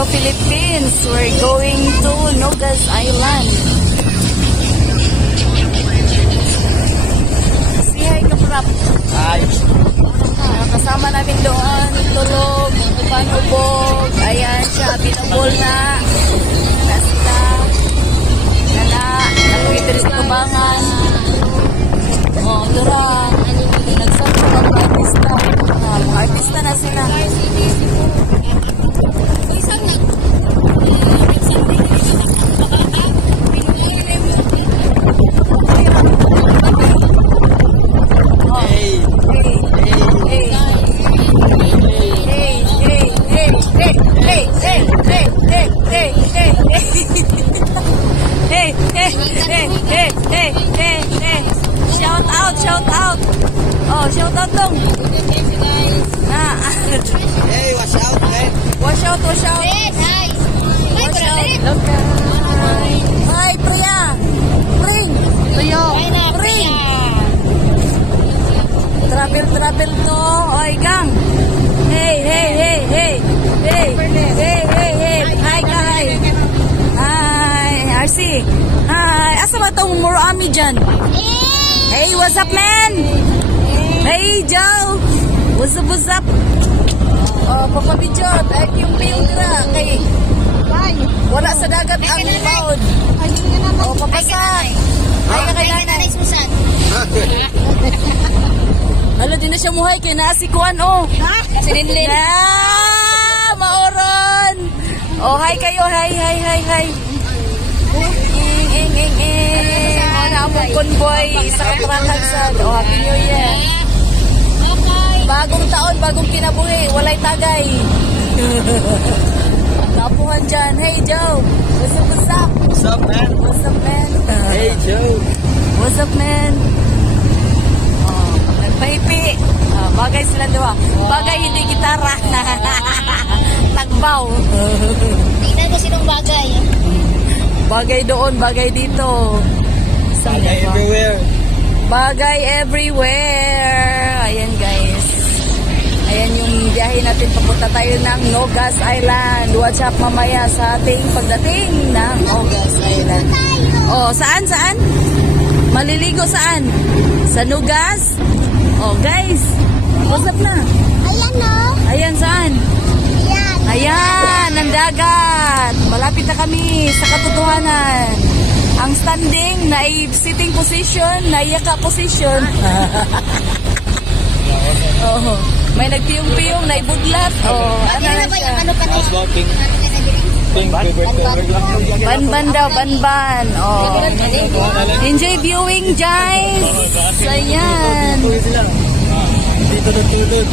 Hello Philippines, we're going to Nogas Island. Say hi kaprap. Hi. Kasama namin doon, tulog, panubog, ayan siya, binabol na. Nasta, nala, nag-interest kubangan. Oh, tara. Nagsabi ng mga artista. Mga artista na sila. Shout out. Oh, shout out dong. Hey, watch out, man. Watch out. Watch out. Watch out. Hi, Priya. Pring. Tuyo. Pring. Travel to. Oy, gang. Hey. Hi, guys. Hi, RC. Hi. Asa ba tong Murami dyan? Hey, what's up, man? Hey, Joe. What's up? Oh, papabidyo. Dahil yung na. Kay, wala sa dagat ang cloud. Oh, papasa. Ay, kakailanay. Halo, di na siya muhay. Kaya naasikuan, oh. Si Linlin. Maoron. Oh, hi kayo. Hi. Among convoy sa katrakan sa Happy New Year. Bagong taon, bagong kinabuhi, walay tagay. Kapuhan dyan. Hey Joe, what's up? What's up, man? What's up, man? Hey, Joe. What's up, man? Oh, nagpahipi. Bagay sila doon. Bagay hindi gitara. Tagbaw. Tingnan mo sinong bagay. Bagay doon, bagay dito. Bagay everywhere. Bagay everywhere. Ayan guys. Ayan yung biyahe natin. Papunta tayo ng Nogas Island. Watch up mamaya sa ating pagdating ng Nogas Island. Oh, saan? Maliligo saan? Sa Nogas? Oh guys. What's up na? Ayan o. Ayan saan? Ayan, ang dagat. Malapit na kami sa katotohanan. Ang standing na sitting position, na yaka position. Oh, may nagpiyong-piyong, na ibudlat. Oh, ano na siya? Banban daw, banban. Oh. Enjoy viewing, guys. Ayan. Dito na tulog.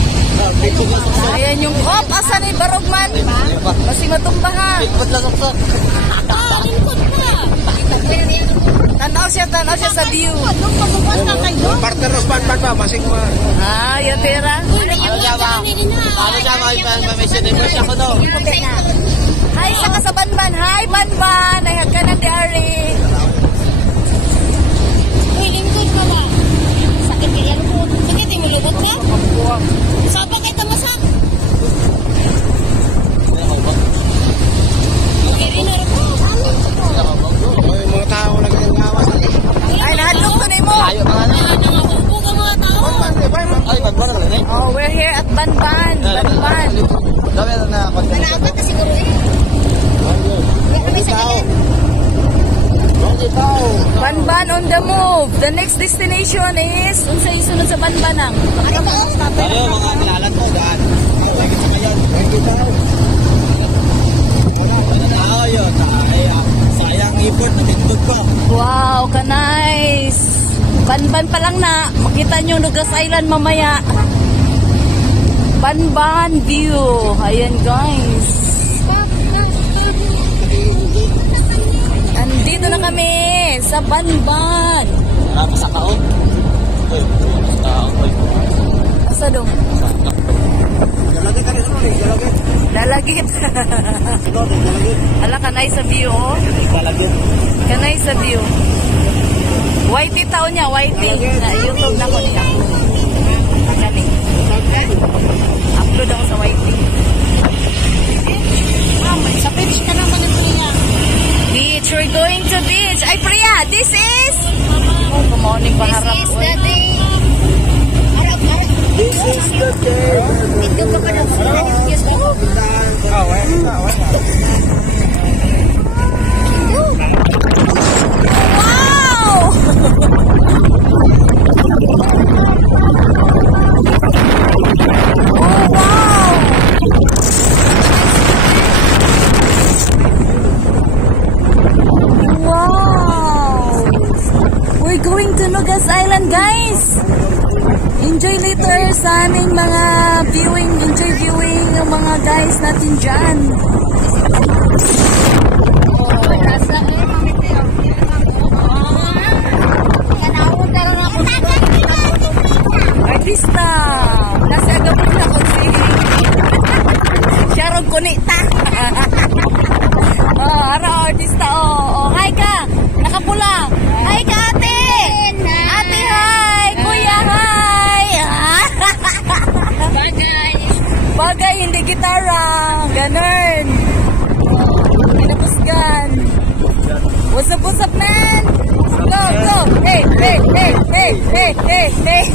Ayan yung, asan ay barugman? Kasi matumba ha. Ikot lang ako. Tanaw siya sa view. Partner of partner pa, masing mo. Yatera. Ano siya, may siya ko no. Hi, saka sa Banban. Hi, Banban. Ayag ka na, Dari. Lingkod ka ba? Sakit kaya mo. Sakit mo lubot ka? Sabak ito masak. Mga tao lang yung gawa. Ay, nahadlok to na mo. Ayaw ka na. Oh, we're here at Banban. Banban. Dami na ako. Nanaabot na siguro eh. Kami sa gilid. Banban on the move. The next destination is unsay sunod sa Banbanang. Ano ba? Ayaw, mga kilalan mo daan. Lagit sa ngayon. Ayaw, sayang effort na tindog ko. Wow, ka-nice. Banban pa lang na. Makita nyo Nogas Island mamaya. Banban view. Ayan guys. Andito na kami sa Banban. Marami sa kaon. Asa dong? Lalagit. Ala, kanay sa view, oh. Kanay sa view. Whitey tao niya, Whitey. Na YouTube na ko niya. Galing. Upload ako sa Whitey. Island, guys. Enjoy later sa aming mga viewing, enjoy viewing yung mga guys natin dyan. Artista. Nasa agapon na ko si Sharon Cunita. Ara artista. Oh, hi ka. Nakapula. Hi ka, ate. Ate, hi. Kuya, hi. Bagay, hindi gitara. Ganun. Pinapusgan. What's up, man? Go, go. Hey, hey, hey, hey, hey, hey, hey.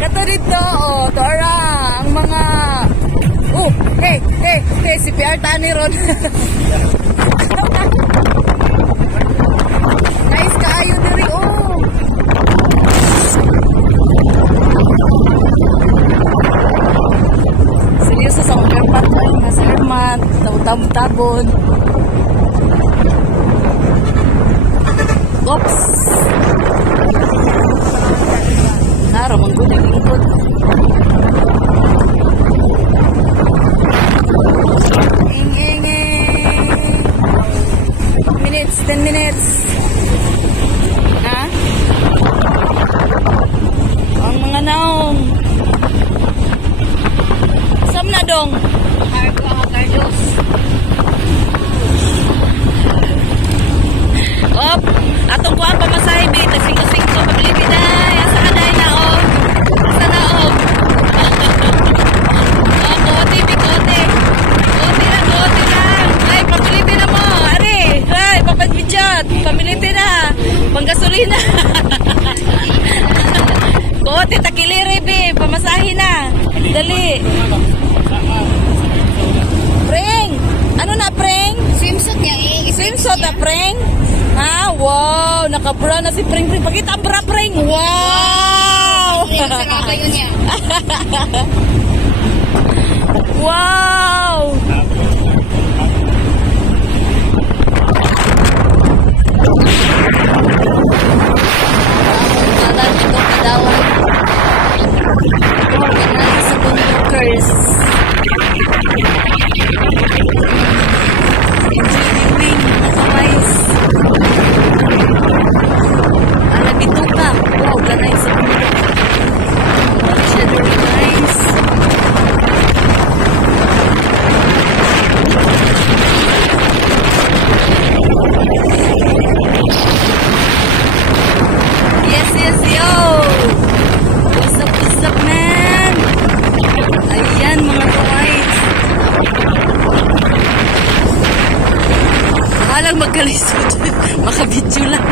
Kato dito, oh, Tora, ang mga... hey, hey, hey, si PR Tani ron. Nice kaayo diri, oh. Seryoso sa mga hermat, nasa hermat, tabon. Oops. Naramang ko naglingkod. Minutes, 10 minutes. Ha? Ang mga naong. Sam na dong. Carlos. Op, atong kuha pa masahe, be. Nagsingko-singko, pabilipin na. Asa ka dahil na, op. Asa na, op. Kote, be, kote. Kote lang. Ay, pabilipin na mo. Ari, ay, papadbidjot. Pabilipin na. Panggasolina. Kote, takiliri, be. Pamasahe na. Dali. Preng. Ano na, preng? Swimsuit niya eh. Swimsuit na, preng? Ah, wow, nakabra na si Pring. Pakita ang bra, Pring. Wow! Sarap yun niya. Wow! Kalan ito kadawan. Organize sa bundokers. Enjoy viewing, guys. Alam ito ka. Wow, ganay sa bundok. Wala siya very nice. Yes, yo! What's up, man? Ayan, mga guys. Halang magkalisod. Makabidyo lang.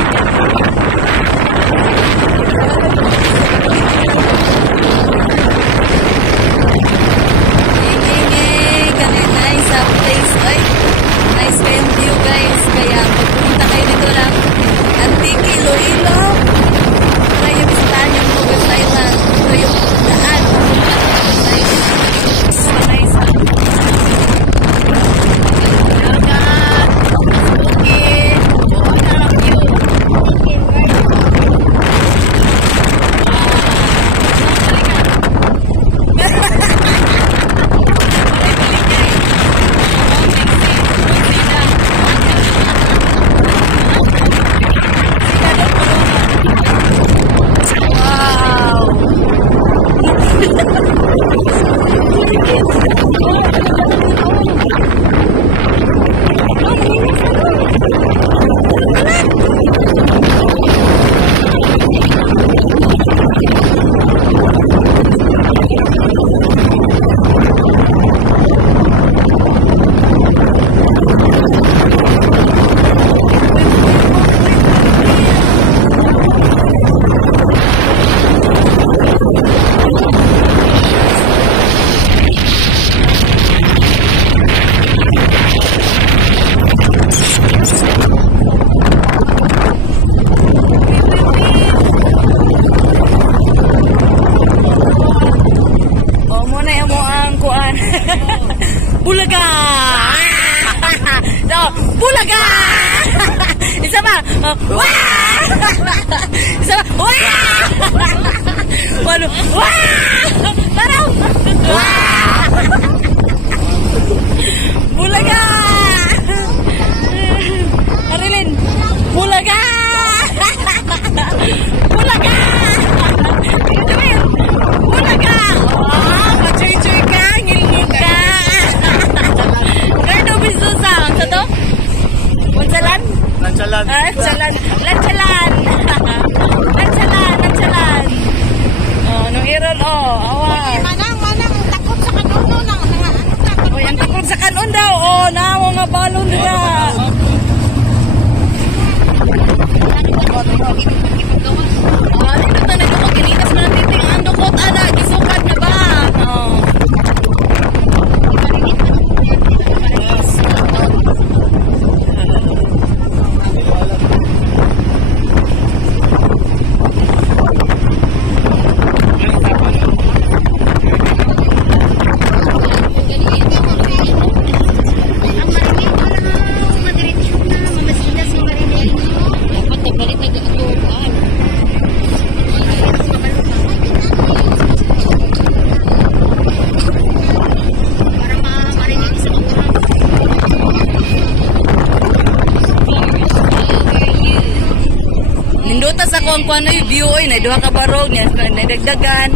Nice ang place. Ay, nice kayong view, guys. Kaya pagpunta kayo dito lang Antique, Iloilo. Kayo bisitahan yung Mogas Island. Ito yung daan. Nice. Nice. Okay. Wah! Isa pa. Wah! Walo. Wah! Taraw! Wah! Bulaga! Arilin. Bulaga! Bulaga! Bulaga! Oh, machuy-chuy ka, ngilingin ka. Gardo Bisusa, ano to? Lanchalan? Lanchalan. Lanchalan. Lanchalan. Lanchalan. Oh, nung iron, oh, awa. Manang, takot sa kanon nang Oh, yung takot sa kanon daw. Oh, nawa nga balon nila. Oh, dito na nagkakot. Kininas mo ng titing. Ang dukot, ana. Gisukat na ba? Oh. Nindutas ako ang kuano yung view oy na duha ka barog niya, nadagdagan.